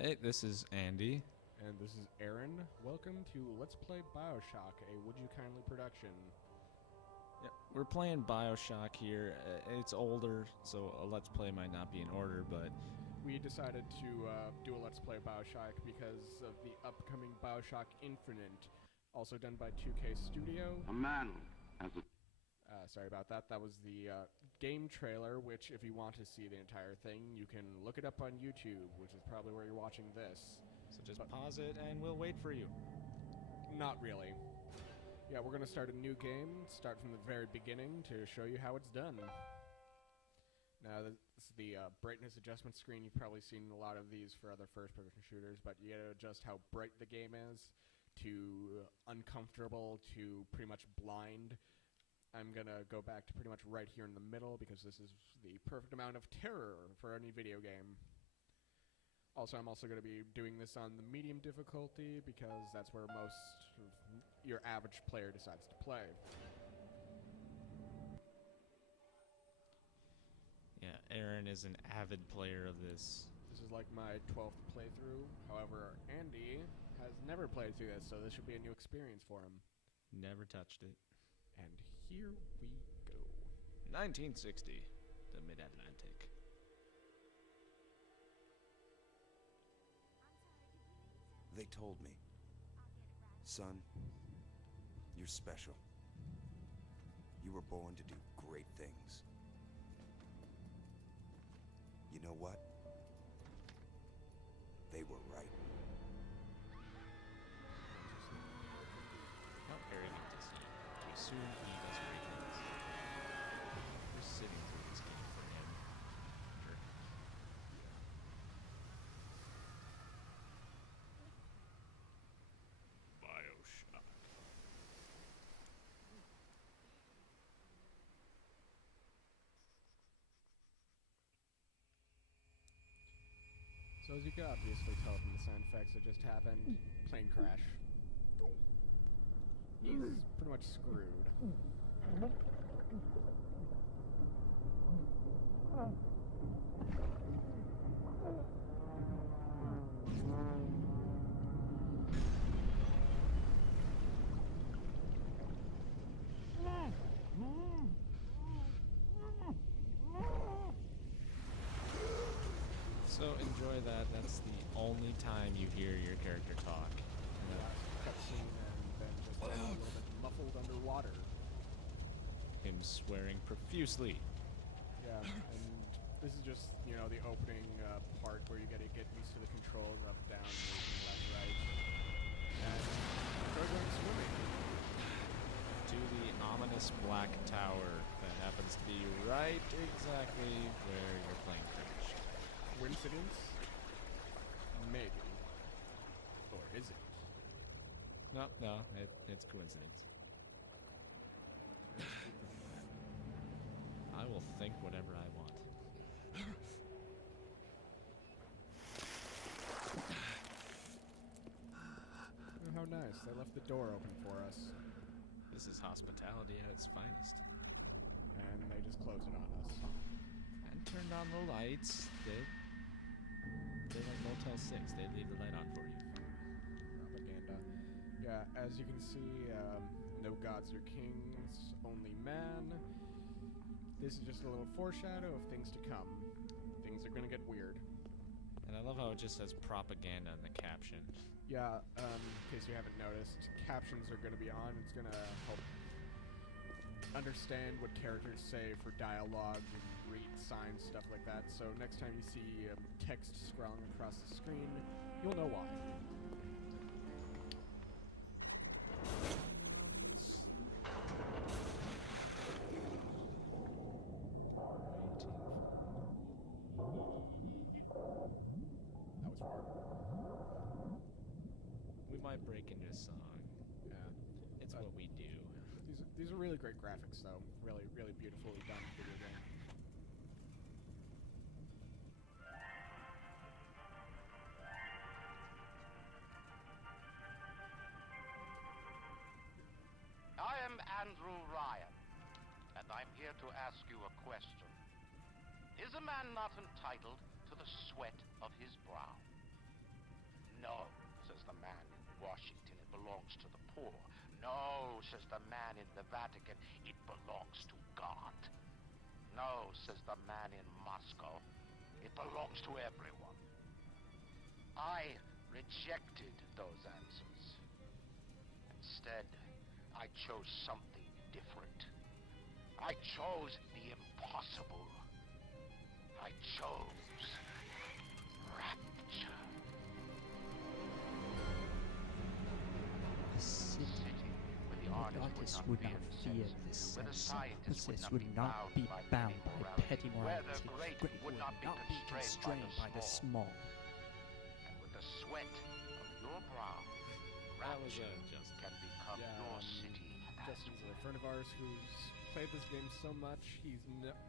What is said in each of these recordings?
Hey, this is Andy. And this is Aaron. Welcome to Let's Play Bioshock, a Would You Kindly production. Yeah, we're playing Bioshock here. It's older, so a Let's Play might not be in order, but We decided to do a Let's Play Bioshock because of the upcoming Bioshock Infinite, also done by 2K Studio. A man has a... Sorry about that. That was the game trailer, which if you want to see the entire thing, you can look it up on YouTube, which is probably where you're watching this. so just pause it and we'll wait for you. Not really. Yeah, we're going to start a new game, start from the very beginning to show you how it's done. Now, this is the brightness adjustment screen. You've probably seen a lot of these for other first-person shooters, but you gotta adjust how bright the game is to uncomfortable to pretty much blind. I'm gonna go back to pretty much right here in the middle because this is the perfect amount of terror for any video game. Also, I'm also going to be doing this on the medium difficulty because that's where most of your average player decides to play. Yeah, Aaron is an avid player of this. This is like my 12th playthrough. However, Andy has never played through this, so this should be a new experience for him. Never touched it. And here we go. 1960, the Mid-Atlantic. They told me, son, you're special. You were born to do great things. You know what? They were right. How arrogant is he to assume he does great things? We're sitting through this game for him. Sure. Bioshock. So as you can obviously tell from the sound effects that just happened, plane crash. He's pretty much screwed. So enjoy that. That's the only time you hear your character talk. Last cutscene and then just a little bit muffled underwater. Him swearing profusely. Yeah, and this is just, you know, the opening part where you gotta get used to the controls up, down, moving, left, right. And enjoy going swimming. To the ominous black tower that happens to be right exactly where your plane crashed. Coincidence? Maybe. Or is it? No, it's coincidence. I will think whatever I want. Oh, how nice. They left the door open for us. This is hospitality at its finest. And they just closed it on us. And turned on the lights. They're like Motel 6. They leave the light on for you. Propaganda. Yeah, as you can see, no gods or kings, only man. This is just a little foreshadow of things to come. Things are gonna get weird. And I love how it just says propaganda in the caption. Yeah, in case you haven't noticed, captions are gonna be on. It's gonna help understand what characters say for dialogue, and read signs, stuff like that. So next time you see text scrolling across the screen, you'll know why. That was wrong. We might break into a song. Yeah. It's what we do. These are really great graphics, though. Really, really beautifully done video game. I am Andrew Ryan, and I'm here to ask you a question. Is a man not entitled to the sweat of his brow? No, says the man in Washington, it belongs to the poor. No, says the man in the Vatican, it belongs to God. No, says the man in Moscow, it belongs to everyone. I rejected those answers. Instead, I chose something different. I chose the impossible. I chose Rapture. A city Where the where the artist artist would not fear the censor, where the censor, scientist possessed would not be bound by petty where morality, the great great would not be constrained by the small. And with the sweat of your brow, That was Rapture just can become Yeah, your city as Justin's a friend of ours who's played this game so much, he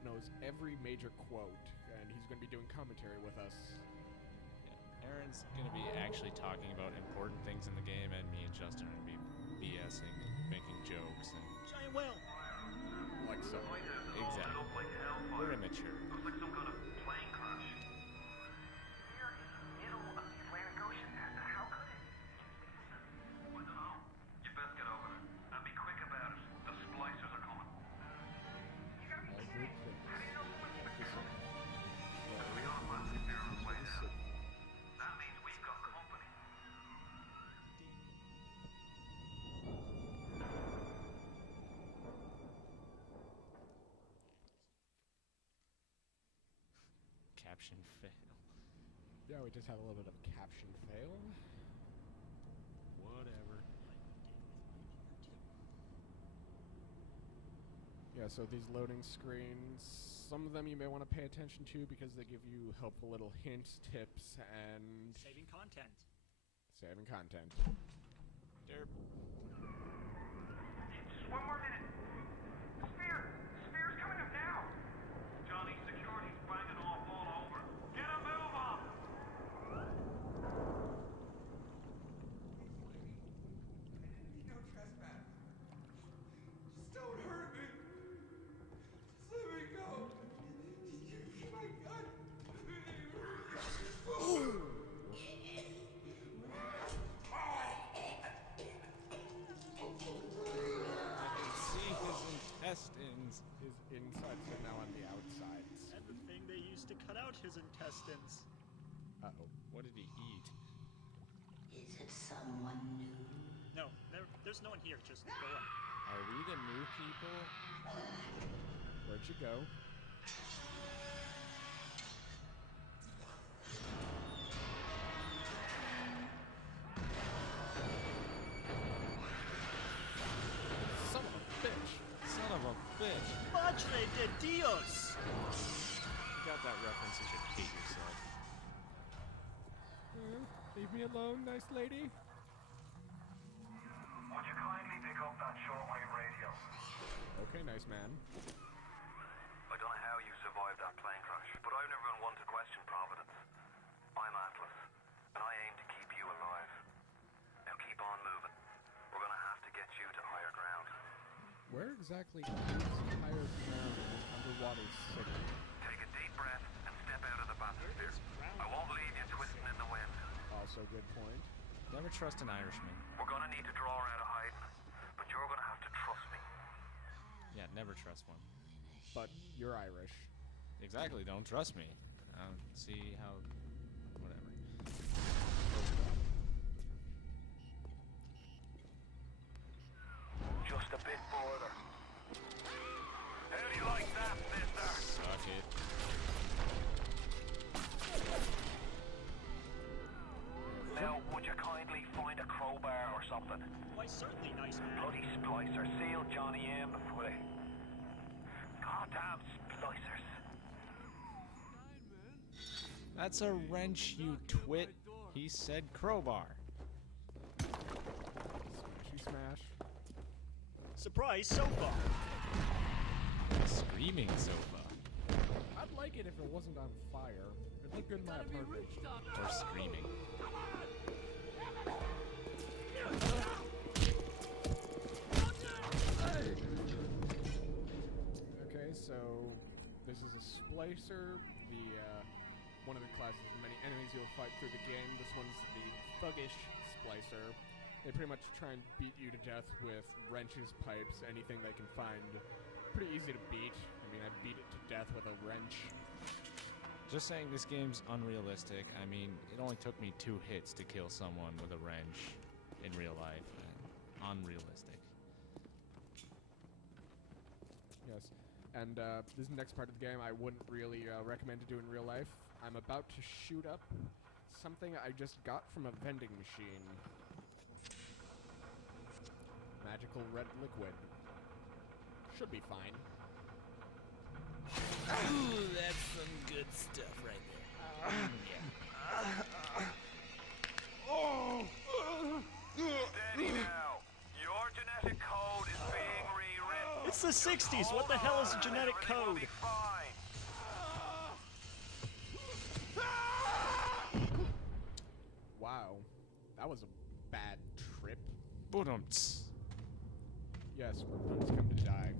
knows every major quote, and he's going to be doing commentary with us. Yeah, Aaron's gonna be actually talking about important things in the game, and me and Justin are gonna be BSing and making jokes and Giant whale! Like so. exactly. We're immature. Looks like some kind of plane crash. We're in the middle of the Atlantic Ocean. How could it? I don't know. You best get over there. And be quick about it. The splicers are coming. You gotta be All kidding. good things. How do you know someone's in the This town? one. We all want to be on the way This down. city. That means we've got company. Caption fail. Yeah, we just had a little bit of caption fail. Whatever. Yeah, so these loading screens, some of them you may want to pay attention to because they give you helpful little hints, tips, and Saving content. saving content. Derp. Just one more minute. The spear! The spear's coming up now! Johnny, security's banging off all over. Get a move on! No trespass. Just don't hurt me. Just let me go. My God. I can see his intestines. His insides are now on the outsides. And the thing they used to cut out his intestines. Uh-oh. What did he eat? Is it someone new? No, there's no one here. Just go on. Are we the new people? Where'd you go? Son of a bitch! Son of a bitch. Madre de Dios! You got that reference, you should hate yourself. Leave me alone, nice lady. Would you kindly pick up that shortwave radio? Okay, nice man. I don't know how you survived that plane crash, but I've never been one to question Providence. I'm Atlas, and I aim to keep you alive. Now keep on moving. We're gonna have to get you to higher ground. Where exactly is higher ground in this underwater city? Take a deep breath and step out of the bathysphere. I won't leave you twisting in the wind. Also, good point. Never trust an Irishman. We're gonna need to draw her out of hiding, but you're gonna have to trust me. Yeah, never trust one. But you're Irish. Exactly, don't trust me. See how... whatever. Just a bit further. How do you like that, mister? Suck it. Now, would you kindly find a crowbar or something? Why, certainly, nice man. Bloody splicer sealed Johnny M before they... Goddamn splicers. That's a wrench, you twit. He said crowbar. Smashy smash. Surprise sofa! Screaming sofa. I'd like it if it wasn't on fire. It'd look good in my apartment. Or screaming. Okay, so this is a splicer. The one of the classes of many enemies you'll fight through the game. This one's the thuggish splicer. They pretty much try and beat you to death with wrenches, pipes, anything they can find. Pretty easy to beat. I mean, I beat it to death with a wrench. Just saying this game's unrealistic. I mean, it only took me 2 hits to kill someone with a wrench in real life. Unrealistic. Yes. And this next part of the game I wouldn't really recommend to do in real life. I'm about to shoot up something I just got from a vending machine. Magical red liquid. Should be fine. Ooh, that's some good stuff right there. Steady now. Your genetic code is being rewritten. It's the 60s. What the hell is a genetic Everything will code? be fine. Wow. That was a bad trip. Boom-ts. Yes, Rubun's come to die.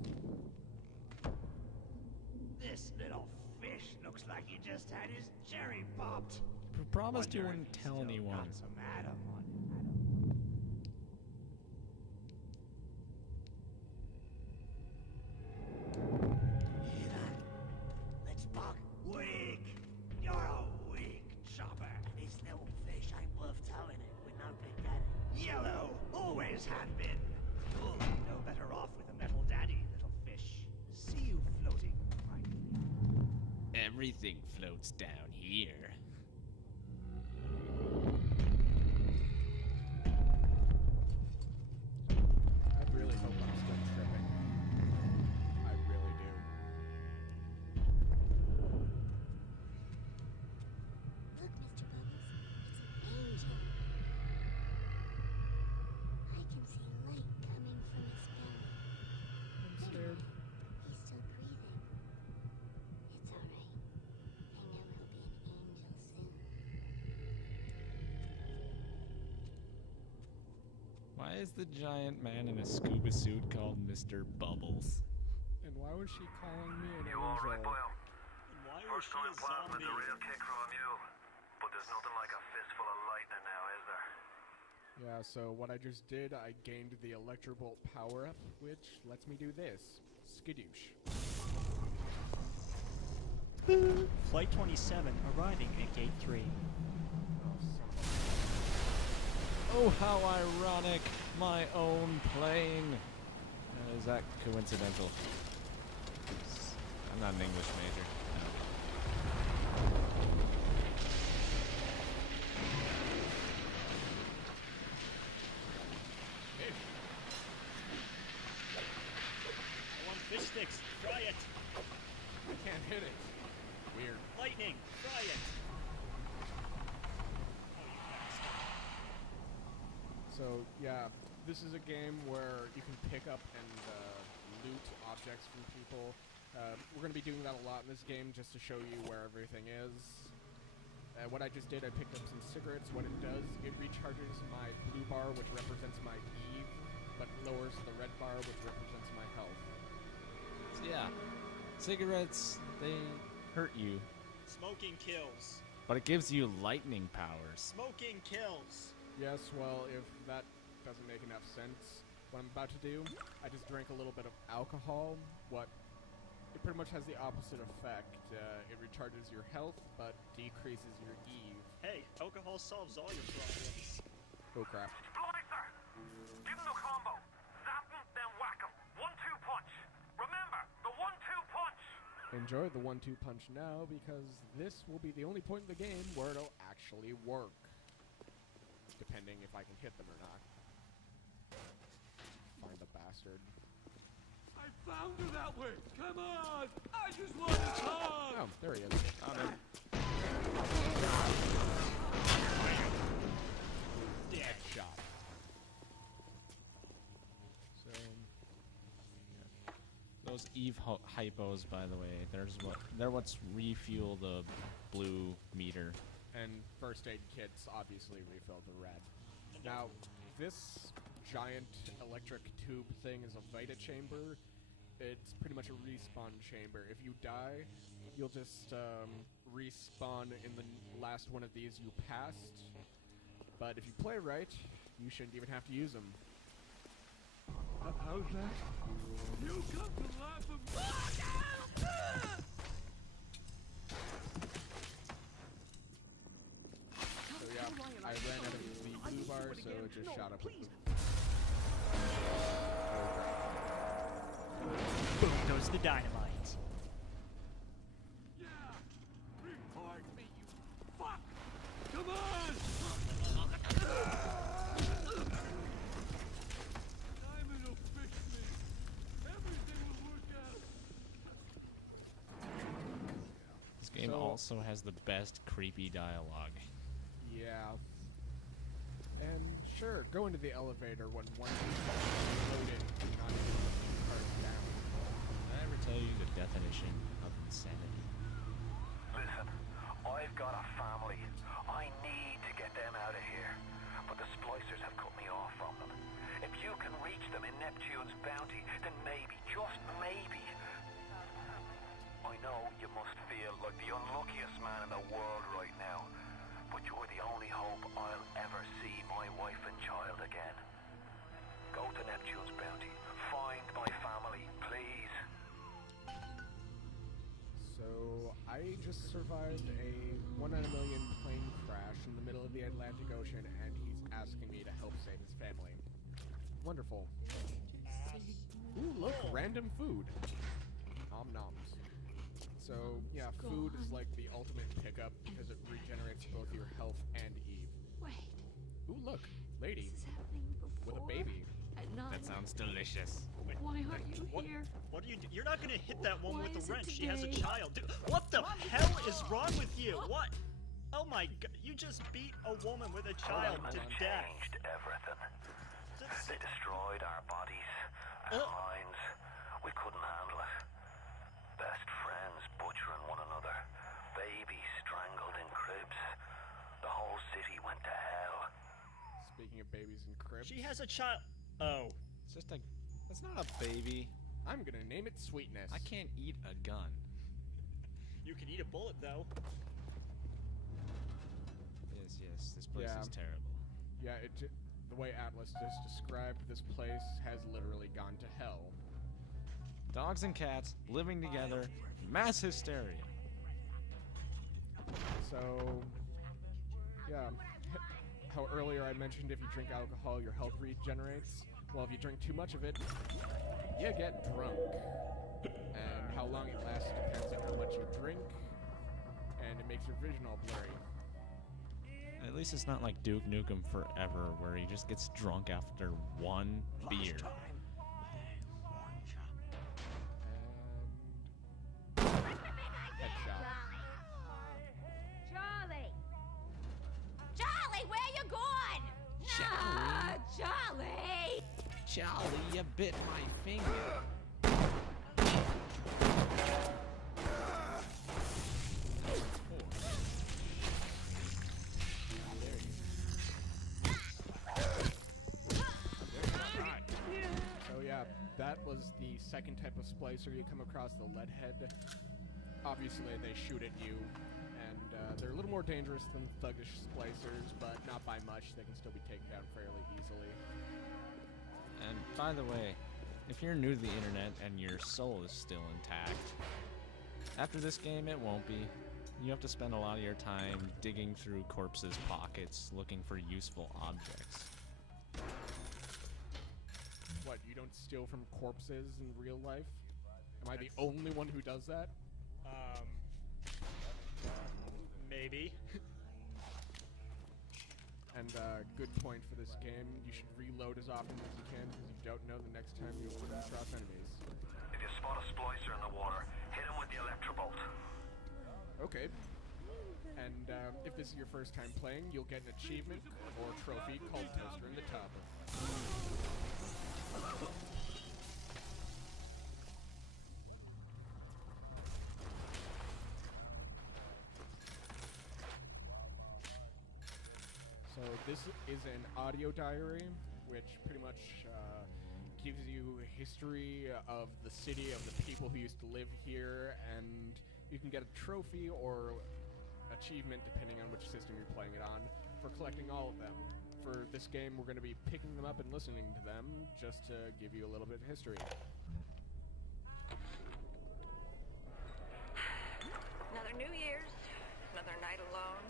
This little fish looks like he just had his cherry popped. Promised you Wonder wouldn't if he's tell still anyone. got some Adam on him. Hear that? Let's buck. Weak. You're a weak chopper. This little fish ain't worth towing it with no big daddy. Yellow always have been. You'll be no better off with a metal daddy, little fish. See you floating right here. Everything floats down here. I really hope I'm still tripping. I really do. Look, Mr. Bubbles. It's an angel. I can see light coming from his belly. I'm scared. He's still breathing. It's all right. I know he'll be an angel soon. Why is the giant man in a scuba suit called Mr. Bubbles? And why was she calling me an You all right, angel? Boyle? And why was First she time a plasma's zombie? a real kick from a mule. But there's nothing like a fistful of lightning now, is there? Yeah, so what I just did, I gained the Electrobolt power-up, which lets me do this. Skadoosh. Flight 27 arriving at Gate 3. Oh, how ironic. My own plane. Is that coincidental? I'm not an English major. I want fish sticks. Fry it. I can't hit it. Weird. Lightning. Fry it. So, yeah, this is a game where you can pick up and loot objects from people. We're going to be doing that a lot in this game just to show you where everything is. What I just did, I picked up some cigarettes. What it does, it recharges my blue bar, which represents my Eve, but lowers the red bar, which represents my health. So yeah, cigarettes, they hurt you, Smoking kills. but it gives you lightning powers. Smoking kills. Yes, well, if that doesn't make enough sense, what I'm about to do, I just drank a little bit of alcohol. It pretty much has the opposite effect. It recharges your health, but decreases your Eve. Hey, alcohol solves all your problems. Oh crap. Splicer! Give him the combo. Zap him, then whack him. 1-2 punch. Remember, the 1-2 punch! Enjoy the 1-2 punch now, because this will be the only point in the game where it'll actually work. Depending if I can hit them or not. Find the bastard. I found her that way. Come on. I just want to talk. Oh, there he is. Dead shot. So, Those Eve hypos, by the way, they're what's refuel the blue meter. and first aid kits obviously refill the red. Now, this giant electric tube thing is a Vita chamber. It's pretty much a respawn chamber. If you die, you'll just respawn in the last one of these you passed. But if you play right, you shouldn't even have to use them. How's that? You come to laugh at me. So yeah, I ran out of the blue bar, so it just shot up. Boom goes the dynamite. Yeah! Report me, you fuck! Come on! Simon will fix me. Everything will work out. This game also has the best creepy dialogue. Yeah. And sure, go into the elevator when one is loaded, not even the card down. Did I ever tell you the definition of insanity? Listen, I've got a family. I need to get them out of here. But the splicers have cut me off from them. If you can reach them in Neptune's bounty, then maybe, just maybe. I know you must feel like the unluckiest man in the world right now. But you're the only hope I'll ever see my wife and child again. Go to Neptune's bounty. Find my family, please. So, I just survived a 1 in a million plane crash in the middle of the Atlantic Ocean, and he's asking me to help save his family. Wonderful. Ooh, look, random food. Nom noms. So, yeah, food is like the ultimate pickup because it regenerates both your health and Eve. Wait, Ooh, look, lady this is happening with before. a baby. At night. That sounds delicious. Why aren't you What? here? What are you? You're not gonna hit that one Why with is a it wrench. She has a today? child. Dude, what the hell is wrong with you? What? Oh my god! You just beat a woman with a child to death. Changed everything. That's- They destroyed our bodies, our minds. We couldn't handle it. Best friends butchering one another. Babies strangled in cribs. The whole city went to hell. Speaking of babies and cribs, She has a child. Oh. It's just a. That's not a baby. I'm gonna name it Sweetness. I can't eat a gun. You can eat a bullet though. Yes, this place Yeah. is terrible. Yeah, the way Atlas just described this place has literally gone to hell. Dogs and cats living together, mass hysteria. So, yeah. How earlier I mentioned if you drink alcohol, your health regenerates. Well, if you drink too much of it, you get drunk. And how long it lasts depends on how much you drink, and it makes your vision all blurry. At least it's not like Duke Nukem Forever, where he just gets drunk after one beer. Headshot. Charlie! Charlie, where you going? Charlie. Charlie! Charlie, you bit my finger. So yeah, that was the second type of splicer you come across, the lead head. Obviously, they shoot at you, and they're a little more dangerous than thuggish splicers, but not by much. They can still be taken down fairly easily. And by the way, if you're new to the internet and your soul is still intact, after this game it won't be. You have to spend a lot of your time digging through corpses' pockets looking for useful objects. What, you don't steal from corpses in real life? Am I the only one who does that? Maybe. And good point for this game, you should reload as often as you can because you don't know the next time you'll run across enemies. If you spot a splicer in the water, hit him with the electrobolt. Okay. And if this is your first time playing, you'll get an achievement or trophy called Toaster in the Tub. So this is an audio diary, which pretty much gives you a history of the city, of the people who used to live here, and you can get a trophy or achievement, depending on which system you're playing it on, for collecting all of them. For this game, we're going to be picking them up and listening to them, just to give you a little bit of history. Another New Year's, another night alone.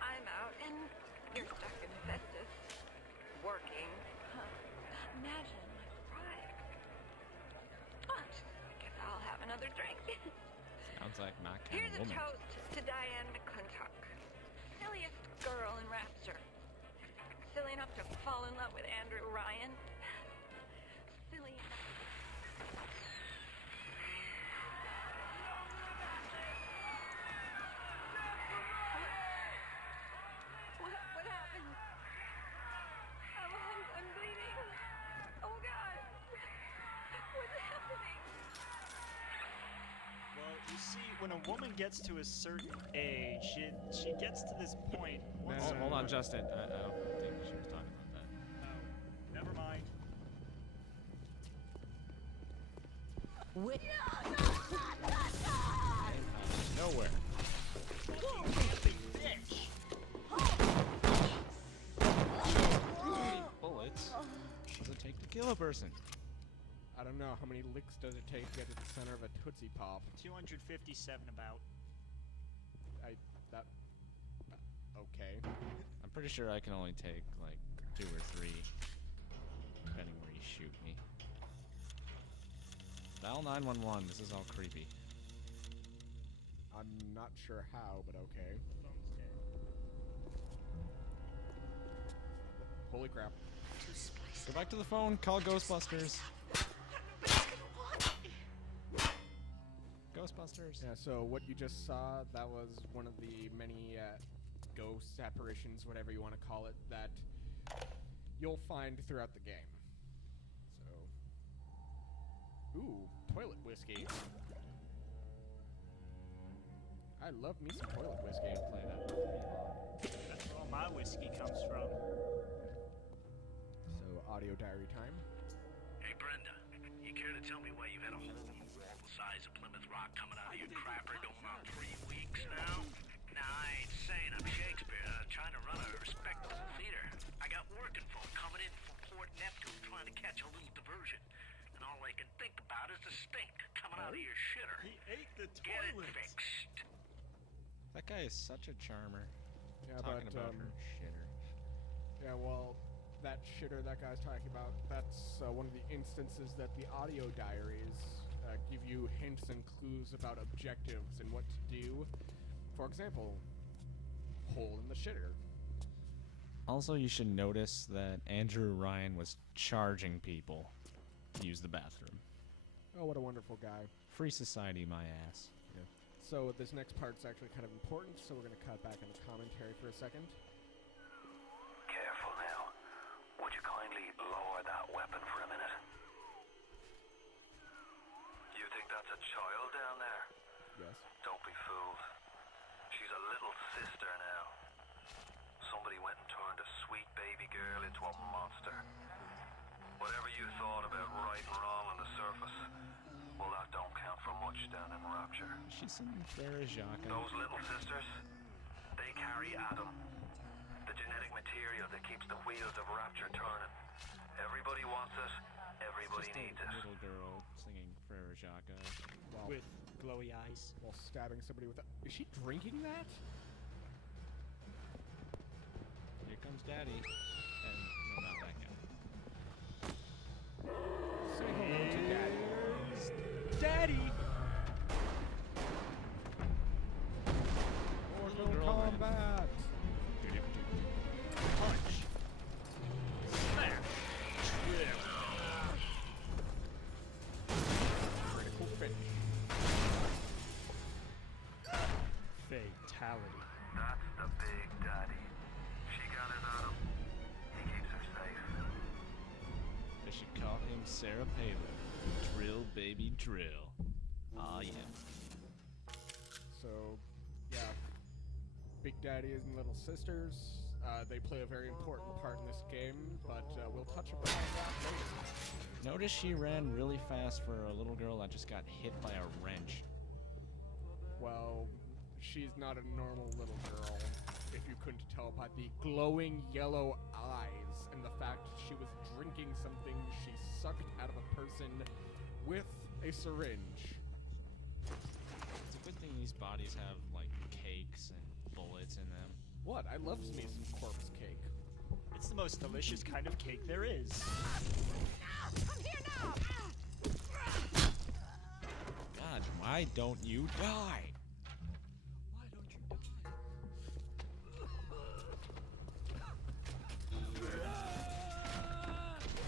I'm out, and you're stuck in Festus, working. Imagine my surprise. But I guess I'll have another drink. Sounds like my kind Here's of a woman. toast to Diane McClintock, silliest girl in Rapture. Silly enough to fall in love with Andrew Ryan. Silly enough. What happened? I'm bleeding. Oh God. What's happening? Well, you see, when a woman gets to a certain age, she gets to this point. Once Oh, hold on, Justin. I don't think she was talking about that. Oh, never mind. Nowhere. Camping bitch. How many bullets does it take to kill a person? I don't know, how many licks does it take to get to the center of a Tootsie Pop? 257 about. Okay. I'm pretty sure I can only take like 2 or 3, depending where you shoot me. Dial 911. This is all creepy. I'm not sure how, but okay. Phone's dead. Holy crap. Go back to the phone. Call Ghostbusters. Ghostbusters. Yeah, so what you just saw, that was one of the many ghost apparitions, whatever you want to call it, that you'll find throughout the game. So, ooh, toilet whiskey. I love me some toilet whiskey. Play that for pretty long. That's where all my whiskey comes from. So, audio diary time. Hey, Brenda, you care to tell me why you've had a hole in the wall the size of Plymouth Rock coming out of your crapper going on 3 weeks now? Nah, I ain't saying I'm Shakespeare. I'm trying to run a respectable theater. I got working folk coming in from Port Neptune trying to catch a little diversion. And all I can think about is the stink coming out of your shitter. He ate the Get it toilet. fixed. That guy is such a charmer. Yeah, Talking but, about her shitter. yeah, well, that shitter that guy's talking about, that's one of the instances that the audio diaries give you hints and clues about objectives and what to do. For example, hole in the shitter. Also, you should notice that Andrew Ryan was charging people to use the bathroom. Oh, what a wonderful guy. Free society, my ass. So this next part's actually kind of important, so we're going to cut back on the commentary for a second. Careful now. Would you kindly lower that weapon for a minute? You think that's a child down there? Yes. Don't be fooled. She's a little sister now. Somebody went and turned a sweet baby girl into a monster. Whatever you thought about right and wrong on the surface, well, that don't count for much down in Rapture. She's some Bioshock. Those little sisters, they carry Adam, the genetic material that keeps the wheels of Rapture turning. Everybody wants it, everybody Just needs a it. little girl singing Bioshock. While, With glowy eyes. while stabbing somebody with a... Is she drinking that? Here comes Daddy. And no, not that guy. Say hello to Daddy. Daddy! Mortal girl combat! Punch. Smash. Critical finish. Fatality. That's the big daddy. She got his Adam. He keeps her safe. They should call him Sarah Palin. Drill, baby, drill. Ah, yeah. So, yeah. Big Daddy and Little Sisters. They play a very important part in this game, but we'll touch upon that later. Notice she ran really fast for a little girl that just got hit by a wrench. Well, she's not a normal little girl, if you couldn't tell by the glowing yellow eyes and the fact she was drinking something she sucked out of a person with a syringe. It's a good thing these bodies have, like, cakes and bullets in them. What? I love me some corpse cake. It's the most delicious kind of cake there is. Come here now! God, why don't you die? Why don't you die?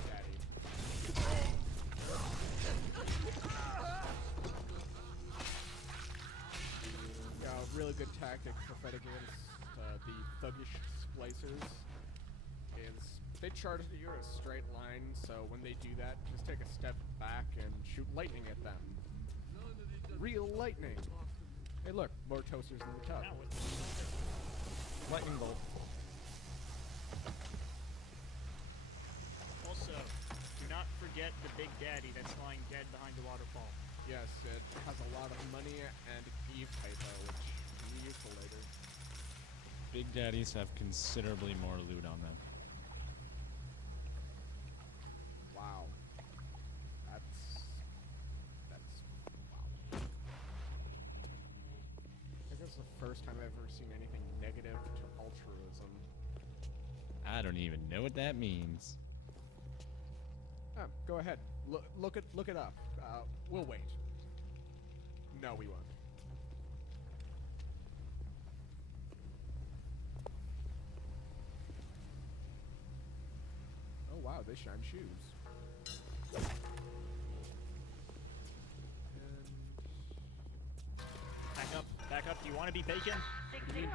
Daddy. Yeah, a really good tactic for fighting against the thuggish splicers is they charge at you in a straight line, so when they do that, just take a step back and shoot lightning at them. Real lightning! Hey look, more toasters in the tub. Now with Lightning bolt. Also, do not forget the Big Daddy that's lying dead behind the waterfall. Yes, it has a lot of money and Eve typo, which can be useful later. Big Daddies have considerably more loot on them. Wow. That's wow. I think that's the first time I've ever seen anything negative to altruism. I don't even know what that means. Go ahead. Look it up. We'll wait. No, we won't. Oh wow, they shine shoes. Back up. Do you want to be bacon? I need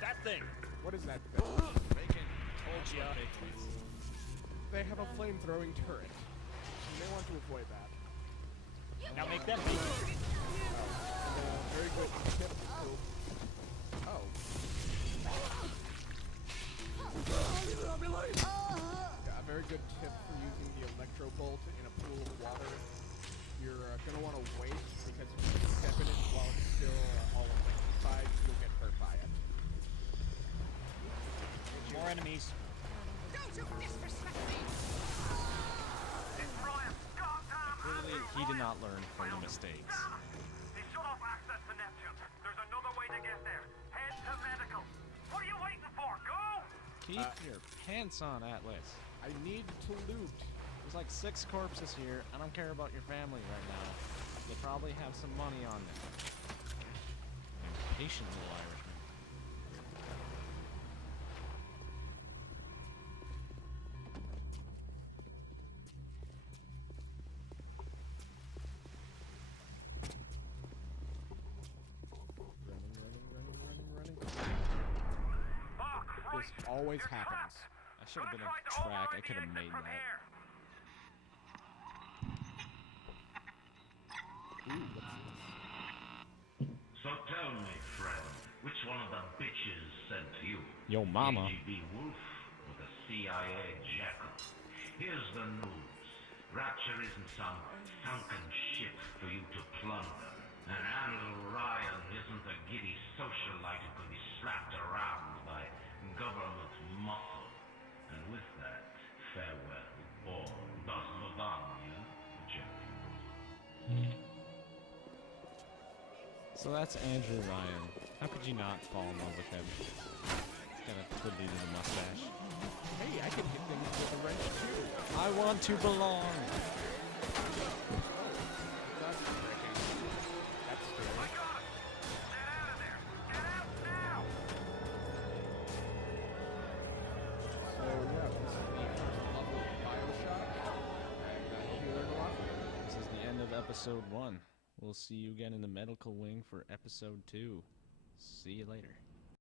that thing. What is that thing? Bacon. Told ya. They have a flame-throwing turret. You may want to avoid that. Now make them bacon. Very good tip. Oh. Yeah, a very good tip for using the electro bolt in a pool of water. You're gonna want to wait because if you step in it while it's still all electrified, you'll get hurt by it. More enemies. Don't you disrespect me! It's Brian. Goddamn Clearly, he did not learn from the mistakes. They shut off access to Neptune. There's another way to get there. Head to medical. What are you waiting for? Go! Keep your pants on, Atlas. I need to loot. There's like 6 corpses here. I don't care about your family right now. They probably have some money on them. Patient little Irishman. Running. Oh, This Christ. always You're happens. I should have been a track. I could have made that. Ooh, what's this? So tell me, friend, which one of the bitches sent you? Yo, mama. KGB Wolf or the CIA Jackal? Here's the news. Rapture isn't some sunken ship for you to plunder. And Andrew Ryan isn't a giddy socialite who can be slapped around by government muscle. And with that, farewell, or das Vidania, Jack. So that's Andrew Ryan. How could you not fall in love with him? He's got a pretty little mustache. Hey, I can hit things with a wrench too. I want to belong. That's scary. I got it. Get out of there. Get out now. So yeah, this is the first level of Bioshock, and I hope you learned a lot from it. This is the end of episode 1. We'll see you again in the medical wing for episode 2. See you later.